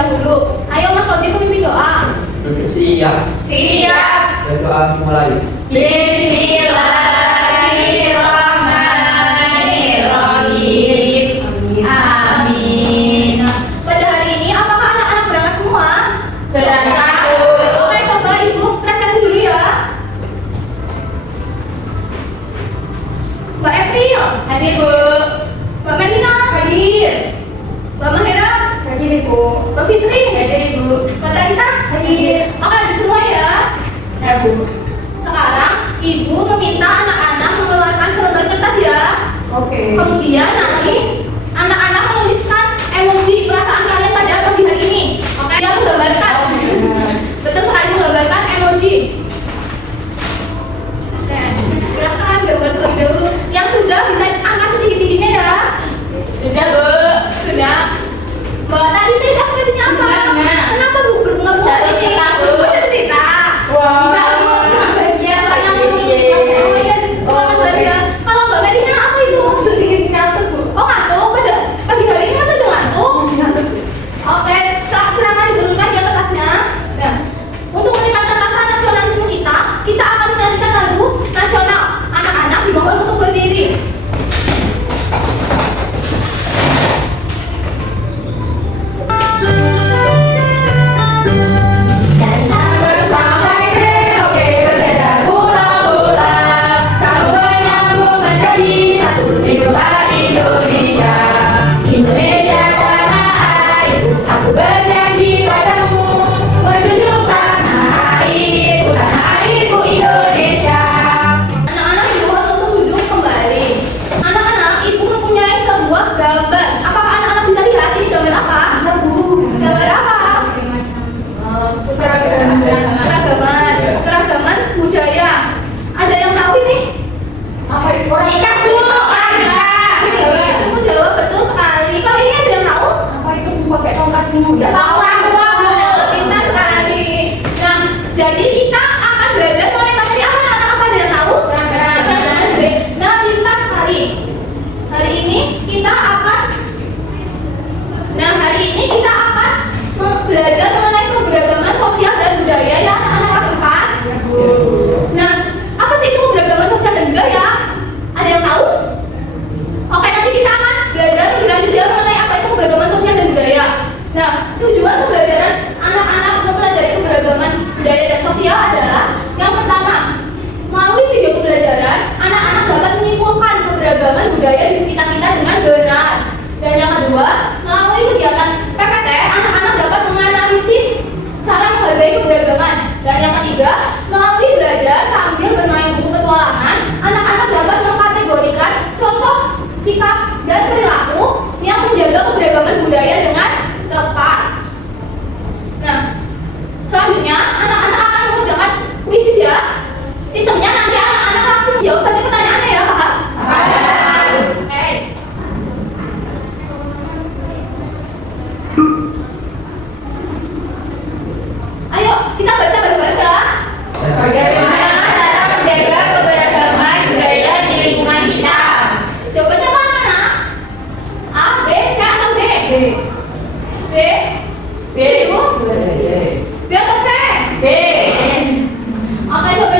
dahulu. Ayo Mas Roji memimpin doa. Siap. Siap. Dan doa dimulai. Bismillahirrahmanirrahim. Amin. Pada hari ini apakah anak-anak berangkat semua? Berangkat. Oke, coba Ibu presentasi dulu ya. Mbak April, hadir Bu. Mbak Melina, hadir. Mbak Mahira, hadir Ibu. Mbak Fitri, hadir Ibu. Mbak Tarita, hadir. Maka hadir semua ya. Ya Bu. Sekarang Ibu meminta anak-anak mengeluarkan selembar kertas ya. Oke. Kemudian nanti anak-anak menuliskan emoji perasaan kalian pada pagi hari ini. Oke, dia menggambarkan. Betul sekali, menggambarkan emoji. Oke, silakan gambar terlebih dahulu. Yang sudah bisa angkat setinggi-tingginya ya. Sudah Bu. Sudah. Mbak tadi itu ekspresinya apa? Kenapa Bu berbunga-bunga ini? Bu ada cerita. Wah. Bagian banyak oh iya, selamat dari ya. Kalau Mbak Medina apa itu? Sedikit ngantuk Bu. Oh ngantuk? Pada pagi hari ini masa udah ngantuk? Masih ngantuk Bu. Oke, silakan diturunkan di kertasnya. Nah, untuk meningkatkan rasa nasionalisme kita akan menyanyikan lagu nasional. Anak-anak dimohon untuk berdiri. Dari Sabang sampai Merauke berjajar pulau-pulau, sambung menyambung menjadi satu hiduplah Indonesia. Indonesia tanah airku, aku berjanji padamu, menjunjung tanah airku Indonesia. Anak-anak dimohon untuk duduk kembali. Anak-anak, Ibu mempunyai sebuah gambar. Apakah anak-anak bisa lihat ini gambar apa? Bisa Bu. Gambar apa? Keragaman budaya. Ada yang tahu ini? Apa itu? Orang ikat Bu. Orang ikat. Kamu jawab betul sekali. Kalau ini ada yang tahu? Apa itu Bu pakai tongkat semua? Ya Tahu. Pintar sekali. Nah, jadi kita akan belajar mengenai materi apa anak-anak? Apa ada yang tahu? Nah, pintar sekali. Hari ini kita akan belajar mengenai keberagaman sosial dan budaya ya anak-anak kelas 4. Nah, apa sih itu keberagaman sosial dan budaya? Ada yang tahu? Oke, nanti kita akan belajar lebih lanjut ya mengenai apa itu keberagaman sosial dan budaya. Nah, tujuan pembelajaran anak-anak untuk mempelajari keberagaman budaya dan sosial adalah yang pertama, melalui video pembelajaran, anak-anak dapat menyimpulkan keberagaman budaya di sekitar kita dengan benar. Dan yang kedua, melalui kegiatan PPT, anak-anak dapat menganalisis cara menghargai keberagaman. Dan yang ketiga, melalui belajar sambil bermain buku petualangan, anak-anak dapat mengkategorikan contoh, sikap, dan perilaku yang menjaga keberagaman budaya dengan tepat. Nah, selanjutnya anak-anak akan mengerjakan kuisis ya. Sistemnya nanti anak-anak langsung menjawab saja pertanyaannya ya, paham? Paham. Oke. Ayo, kita baca bareng-bareng ya. Bagaimana cara menjaga keberagaman budaya di lingkungan kita? Jawabannya mana? A, B, C, atau D? B. B. B itu? B atau C? B. Oke, coba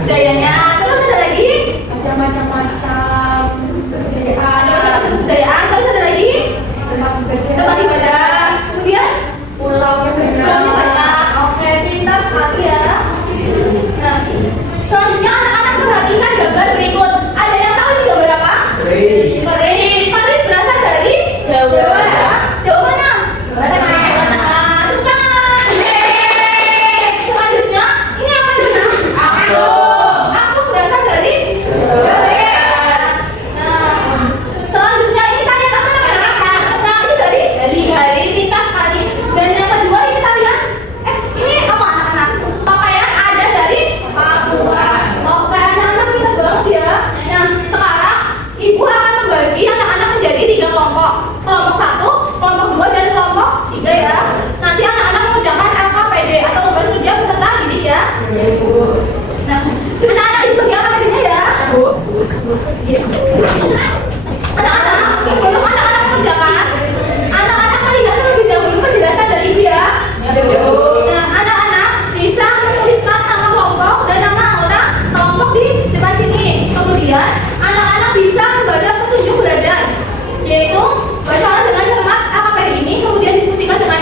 budayanya. Terus ada lagi? Ada macam-macam Ada macam-macam kebudayaan. Terus ada lagi? Tempat ibadah. Kemudian pulaunya pulaunya banyak. Oke, pintar sekali ya. Nah, selanjutnya anak-anak perhatikan gambar berikut. Ada yang tahu ini gambar apa? Keris. Keris berasal dari Jawa. Jawa mana? Jawa Tengah. Bukan. Selanjutnya, ini apa Duna? Aku berasal dari Jawa. Nah, selanjutnya ini tarian apa namanya? Itu dari pintar sekali. Dan yang kedua ini tarian. Ini apa anak-anak? Pakaian ada dari Papua. Oke, anak-anak pintar banget ya. Nah, sekarang ibu akan membagi anak-anak menjadi 3 kelompok. Kelompok 1, kelompok 2, dan kelompok 3 ya. Nanti anak-anak mengerjakan LKPD atau tugas kerja peserta didik ya. Nah, anak-anak ibu bagi LKPD-nya ya. Anak-anak, sebelum anak-anak mengerjakan, anak-anak melihat terlebih dahulu penjelasan dari ibu ya. Nah, anak-anak bisa menuliskan nama kelompok dan nama anggota kelompok di depan sini. Kemudian, anak-anak bisa membaca petunjuk belajar, yaitu bacalah dengan cermat LKPD ini, kemudian diskusikan dengan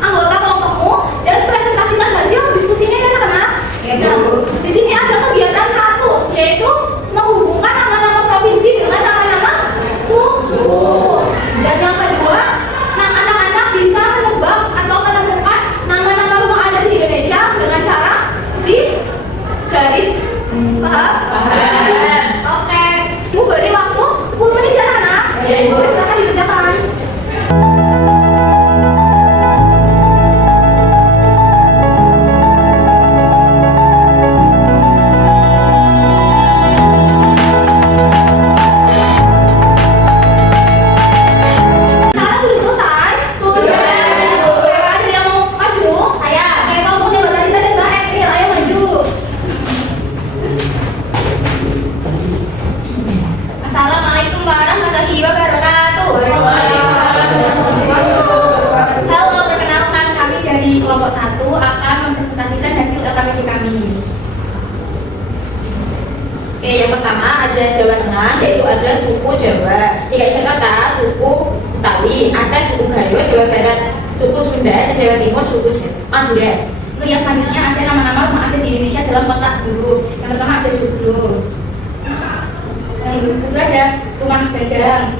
anggota kelompokmu dan presentasikan hasil diskusinya ya anak-anak. Nah, di sini ada kegiatan 1, yaitu menghubungkan nama-nama provinsi dengan nama-nama suku. Dan yang kedua, nah, anak-anak bisa menebak atau menemukan nama-nama rumah adat di Indonesia dengan cara di garis. Paham? Oke. Ibu beri waktu 10 menit ya anak. Silakan dikerjakan. Karena sudah selesai. Sudah. Ada yang mau maju? Saya. Oke, kelompoknya Mbak Talita dan Mbak Emil, ayo maju. Assalamualaikum warahmatullahi wabarakatuh. Halo, perkenalkan kami dari kelompok 1 akan mempresentasikan hasil LKPD kami. Oke, yang pertama ada Jawa Tengah, yaitu ada suku Jawa, DKI Jakarta, suku Betawi, Aceh, suku Gayo, Jawa Barat, suku Sunda, Jawa Timur, suku Madura. Untuk yang selanjutnya ada nama-nama rumah adat di Indonesia dalam kotak huruf. Yang pertama ada Joglo. Yang kedua ada rumah gadang.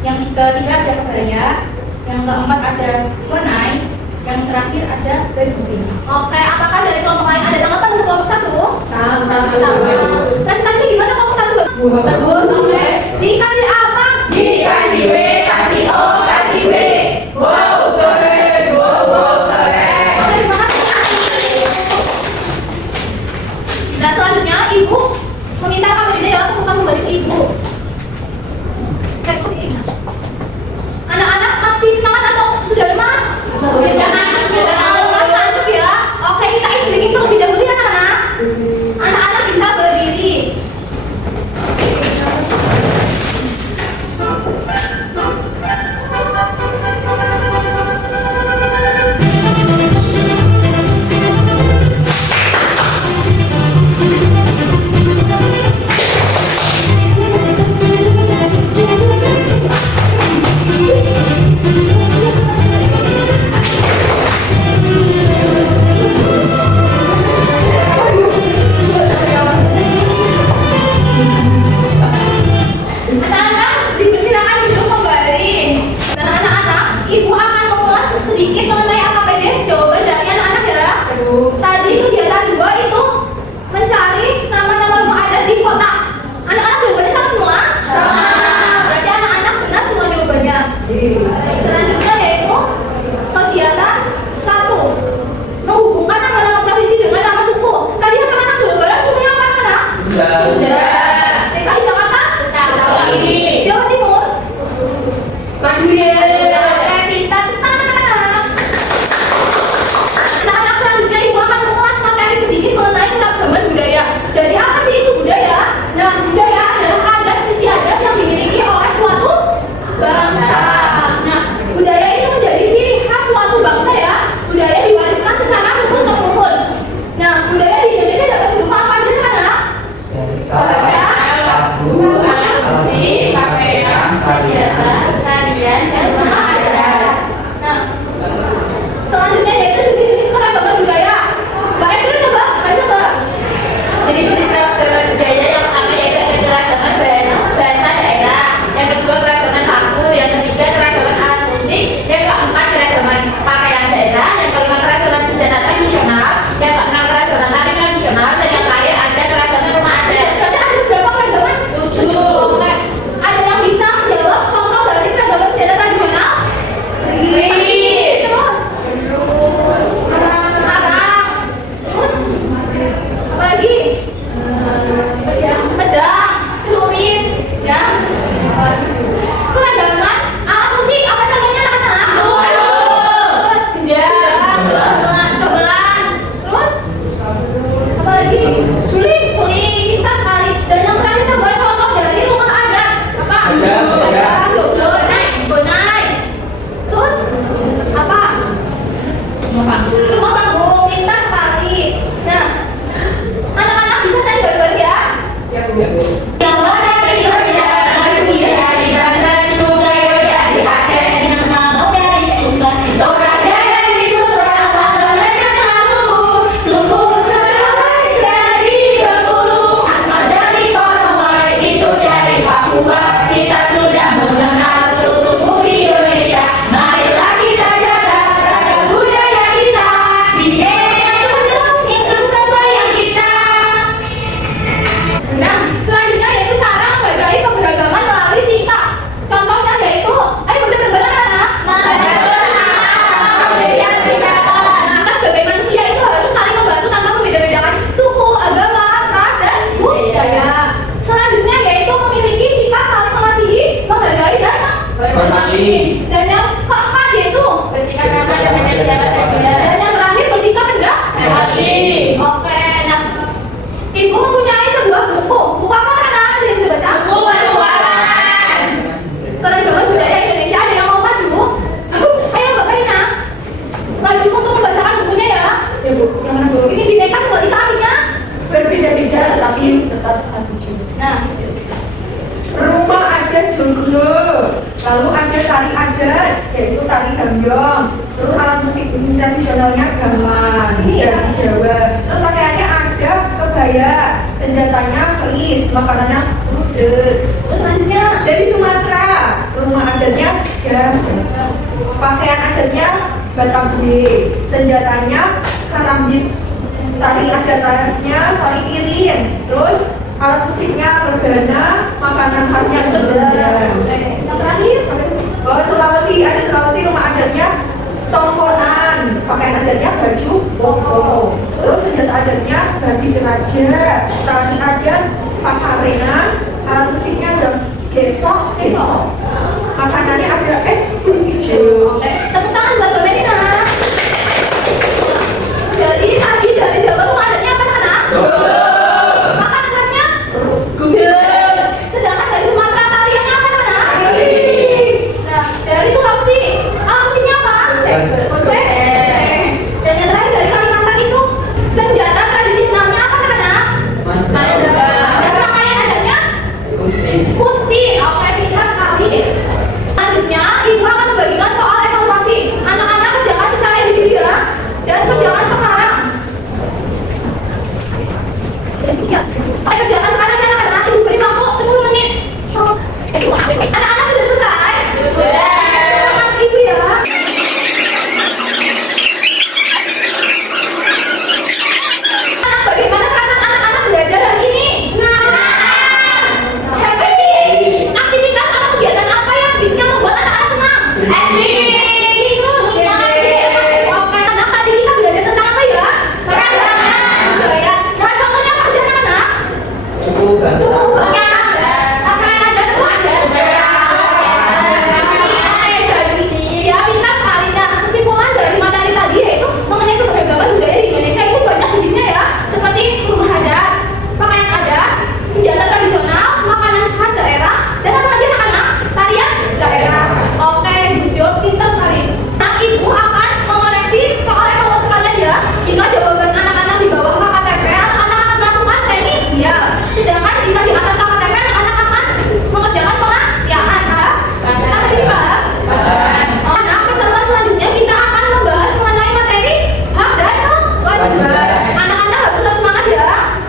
Yang ketiga ada kebaya. Yang keempat ada Konai. Yang terakhir ada Beduwi. Oke, apakah dari kelompok lain ada tanggapan untuk kelompok 1? Sama. Presentasinya gimana kelompok 1? Bagus, oke. Dikasih apa? Dikasih W, kasih O, kasih W. Wow, keren. Wow, keren. Oke, terima kasih. Dan selanjutnya ibu meminta kamu ini ya untuk kamu balik ibu. Anak-anak masih semangat atau sudah lemas? Jangan lemas ngantuk ya. Oke, kita isi sedikit terlebih dahulu ya anak-anak. Anak-anak bisa berdiri. kelas 1. Nah, Rumah adat Joglo, lalu ada tari adat, yaitu tari gambyong. Terus alat musik tradisionalnya gamelan dari Jawa. Terus pakaiannya ada kebaya, senjatanya keris, makanannya gudeg. Terus selanjutnya dari Sumatera, rumah adatnya pakaian adatnya Batabue, senjatanya karambit, tari adatnya tari irin. Terus alat musiknya rebana, makanan khasnya rendang. yang terakhir Sulawesi, ada Sulawesi rumah adatnya tongkonan, pakaian adatnya baju koko. Terus senjata adatnya babi raja, tari adat pakarena, alat musiknya ada gesok. Makanannya ada es krim hijau. tepuk tangan buat Mbak Medina. Jadi pagi dari Jawa rumah adatnya apa anak-anak? Makanan khasnya Gudeg. sedangkan dari Sumatera tariannya apa anak-anak? Nah, dari Sulawesi alat musiknya apa? Oseng. Dan yang terakhir dari Kalimantan itu senjata tradisionalnya apa anak-anak? Dan pakaian adatnya Kusti. Oke, pintar sekali. Selanjutnya, Ibu akan membagikan soal evaluasi. Anak-anak kerjakan secara individu ya, dan kerjakan sekarang. Ayo kerjakan sekarang ya anak-anak. Ibu beri waktu 10 menit. Anak-anak sudah selesai? Sudah. Selamat Ibu ya. Bagaimana perasaan anak-anak belajar hari ini? Happy. Aktivitas atau kegiatan apa yang membuat anak-anak senang? Terus oke, anak tadi kita belajar tentang apa ya? Budaya. Nah, contohnya apa aja anak-anak? Suku bangsa. Pakaian adat terus? Oke, jadi ya pintar sekali. Nah, kesimpulan dari materi tadi yaitu mengenai keberagaman budaya di Indonesia itu banyak jenisnya ya, seperti rumah adat, pakaian adat, senjata tradisional, makanan khas daerah, dan apa lagi anak-anak? Tarian daerah. Oke, good job, pintar sekali. Nah, Ibu akan mengoreksi soal evaluasi kalian ya. Jika jawaban anak-anak di bawah KKTP, anak-anak akan melakukan teknik ya. Sedangkan jika di atas KKTP, anak-anak akan mengerjakan pengerjaan ya. Sampai sini Pak. Nah, pertemuan selanjutnya kita akan membahas mengenai materi hak dan kewajiban. Anak-anak harus tetap semangat ya.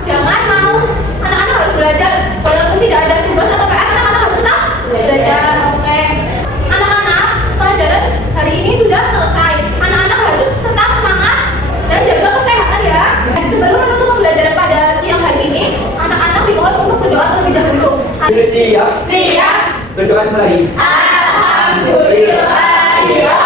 Jangan malas. Anak-anak harus belajar. Walaupun tidak ada tugas atau PR, anak-anak harus tetap belajar. Oke. Anak-anak, pelajaran hari ini sudah selesai. Anak-anak harus tetap semangat dan jaga kesehatan ya. Sebelum menutup pembelajaran pada siang hari ini, anak-anak dimohon untuk berdoa terlebih dahulu. Siap. Siap. Berdoa mulai. Alhamdulillah.